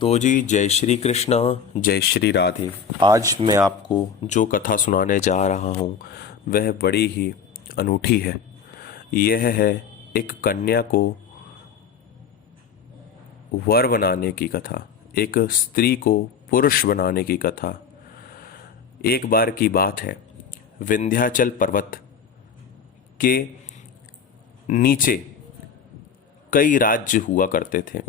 तो जी जय श्री कृष्णा, जय श्री राधे। आज मैं आपको जो कथा सुनाने जा रहा हूँ वह बड़ी ही अनूठी है। यह है एक कन्या को वर बनाने की कथा, एक स्त्री को पुरुष बनाने की कथा। एक बार की बात है, विंध्याचल पर्वत के नीचे कई राज्य हुआ करते थे।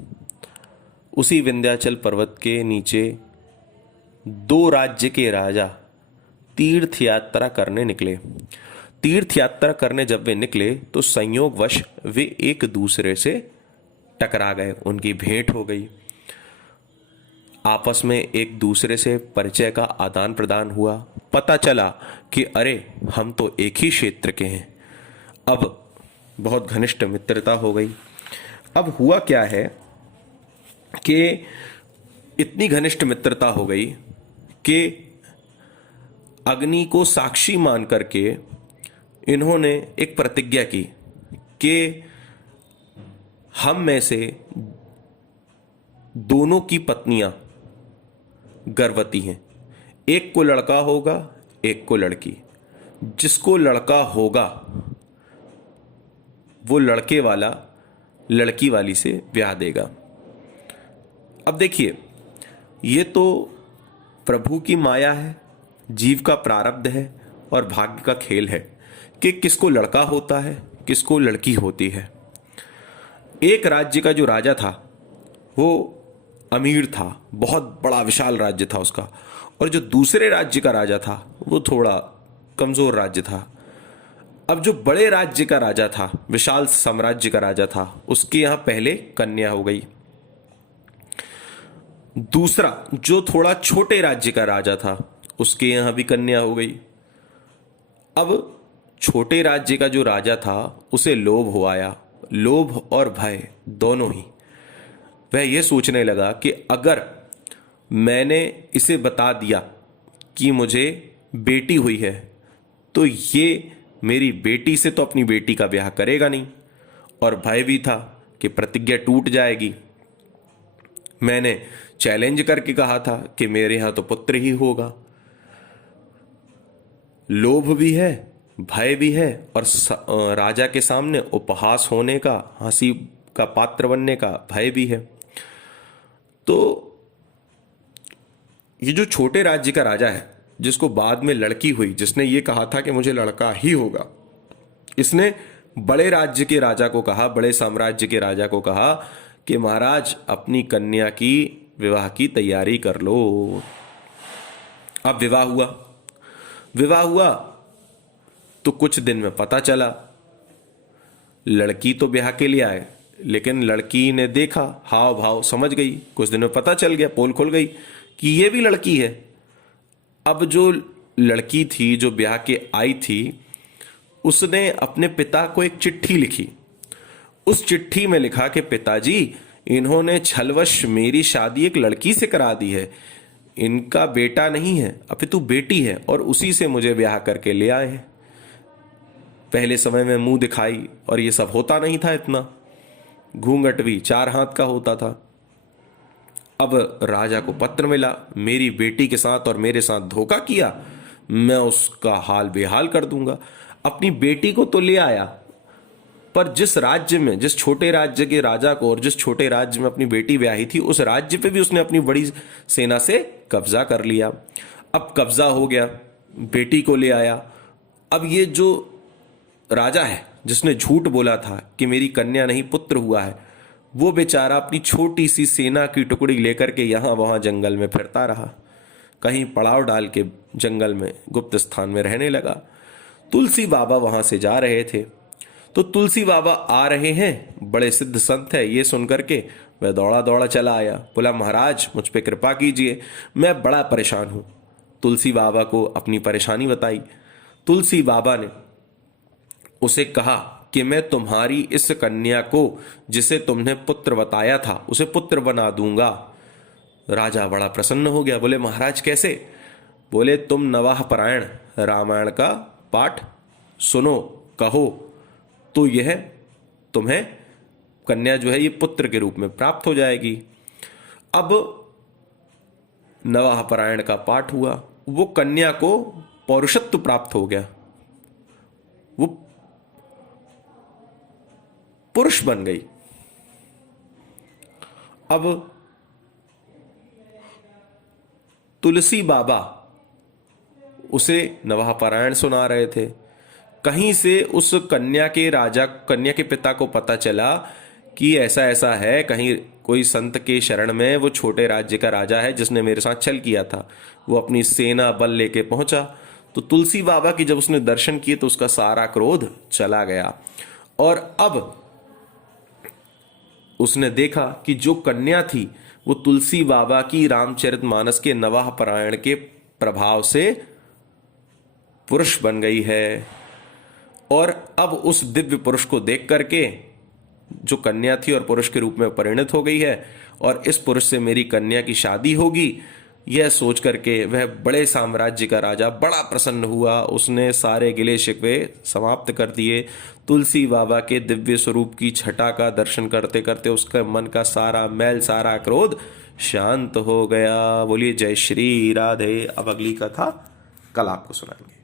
उसी विंध्याचल पर्वत के नीचे दो राज्य के राजा तीर्थ यात्रा करने निकले। तीर्थ यात्रा करने जब वे निकले तो संयोगवश वे एक दूसरे से टकरा गए, उनकी भेंट हो गई। आपस में एक दूसरे से परिचय का आदान प्रदान हुआ। पता चला कि अरे हम तो एक ही क्षेत्र के हैं। अब बहुत घनिष्ठ मित्रता हो गई। अब हुआ क्या है कि इतनी घनिष्ठ मित्रता हो गई कि अग्नि को साक्षी मान करके इन्होंने एक प्रतिज्ञा की कि हम में से दोनों की पत्नियां गर्भवती हैं। एक को लड़का होगा, एक को लड़की। जिसको लड़का होगा वो लड़के वाला लड़की वाली से ब्याह देगा। अब देखिए, ये तो प्रभु की माया है, जीव का प्रारब्ध है और भाग्य का खेल है कि किसको लड़का होता है, किसको लड़की होती है। एक राज्य का जो राजा था वो अमीर था, बहुत बड़ा विशाल राज्य था उसका, और जो दूसरे राज्य का राजा था वो थोड़ा कमजोर राज्य था। अब जो बड़े राज्य का राजा था, विशाल साम्राज्य का राजा था, उसके यहां पहले कन्या हो गई। दूसरा जो थोड़ा छोटे राज्य का राजा था उसके यहां भी कन्या हो गई। अब छोटे राज्य का जो राजा था उसे लोभ हो आया, लोभ और भय दोनों ही। वह यह सोचने लगा कि अगर मैंने इसे बता दिया कि मुझे बेटी हुई है तो ये मेरी बेटी से तो अपनी बेटी का ब्याह करेगा नहीं, और भय भी था कि प्रतिज्ञा टूट जाएगी। मैंने चैलेंज करके कहा था कि मेरे यहां तो पुत्र ही होगा। लोभ भी है, भय भी है, और राजा के सामने उपहास होने का, हंसी का पात्र बनने का भय भी है। तो ये जो छोटे राज्य का राजा है, जिसको बाद में लड़की हुई, जिसने ये कहा था कि मुझे लड़का ही होगा, इसने बड़े राज्य के राजा को कहा, बड़े साम्राज्य के राजा को कहा कि महाराज अपनी कन्या की विवाह की तैयारी कर लो। अब विवाह हुआ। विवाह हुआ तो कुछ दिन में पता चला, लड़की तो ब्याह के लिए आए, लेकिन लड़की ने देखा, हाव भाव समझ गई। कुछ दिन में पता चल गया, पोल खुल गई कि ये भी लड़की है। अब जो लड़की थी, जो ब्याह के आई थी, उसने अपने पिता को एक चिट्ठी लिखी। उस चिट्ठी में लिखा कि पिताजी, इन्होंने छलवश मेरी शादी एक लड़की से करा दी है। इनका बेटा नहीं है, अपितु बेटी है, और उसी से मुझे ब्याह करके ले आए हैं। पहले समय में मुंह दिखाई और ये सब होता नहीं था, इतना घूंघट भी 4 हाथ का होता था। अब राजा को पत्र मिला, मेरी बेटी के साथ और मेरे साथ धोखा किया, मैं उसका हाल बेहाल कर दूंगा। अपनी बेटी को तो ले आया, पर जिस राज्य में, जिस छोटे राज्य के राजा को और जिस छोटे राज्य में अपनी बेटी ब्याही थी, उस राज्य पे भी उसने अपनी बड़ी सेना से कब्जा कर लिया। अब कब्जा हो गया, बेटी को ले आया। अब ये जो राजा है, जिसने झूठ बोला था कि मेरी कन्या नहीं पुत्र हुआ है, वो बेचारा अपनी छोटी सी सेना की टुकड़ी लेकर के यहां वहां जंगल में फिरता रहा। कहीं पड़ाव डाल के जंगल में गुप्त स्थान में रहने लगा। तुलसी बाबा वहां से जा रहे थे, तो तुलसी बाबा आ रहे हैं, बड़े सिद्ध संत है, ये सुनकर के वह दौड़ा दौड़ा चला आया। बोला, महाराज मुझ पे कृपा कीजिए, मैं बड़ा परेशान हूं। तुलसी बाबा को अपनी परेशानी बताई। तुलसी बाबा ने उसे कहा कि मैं तुम्हारी इस कन्या को, जिसे तुमने पुत्र बताया था, उसे पुत्र बना दूंगा। राजा बड़ा प्रसन्न हो गया। बोले, महाराज कैसे? बोले, तुम नवाह परायण रामायण का पाठ सुनो, कहो, तो यह तुम्हें कन्या जो है ये पुत्र के रूप में प्राप्त हो जाएगी। अब नवाह परायण का पाठ हुआ, वो कन्या को पौरुषत्व प्राप्त हो गया, वो पुरुष बन गई। अब तुलसी बाबा उसे नवाह पारायण सुना रहे थे। कहीं से उस कन्या के पिता को पता चला कि ऐसा ऐसा है, कहीं कोई संत के शरण में वो छोटे राज्य का राजा है जिसने मेरे साथ छल किया था। वो अपनी सेना बल लेके पहुंचा, तो तुलसी बाबा की जब उसने दर्शन किए तो उसका सारा क्रोध चला गया। और अब उसने देखा कि जो कन्या थी वो तुलसी बाबा की रामचरितमानस के नवाह पारायण के प्रभाव से पुरुष बन गई है। और अब उस दिव्य पुरुष को देख करके जो कन्या थी और पुरुष के रूप में परिणत हो गई है, और इस पुरुष से मेरी कन्या की शादी होगी, यह सोच करके वह बड़े साम्राज्य का राजा बड़ा प्रसन्न हुआ। उसने सारे गिले शिकवे समाप्त कर दिए। तुलसी बाबा के दिव्य स्वरूप की छटा का दर्शन करते करते उसका मन का सारा मैल, सारा क्रोध शांत हो गया। बोलिए जय श्री राधे। अब अगली कथा कल आपको सुनाएंगे।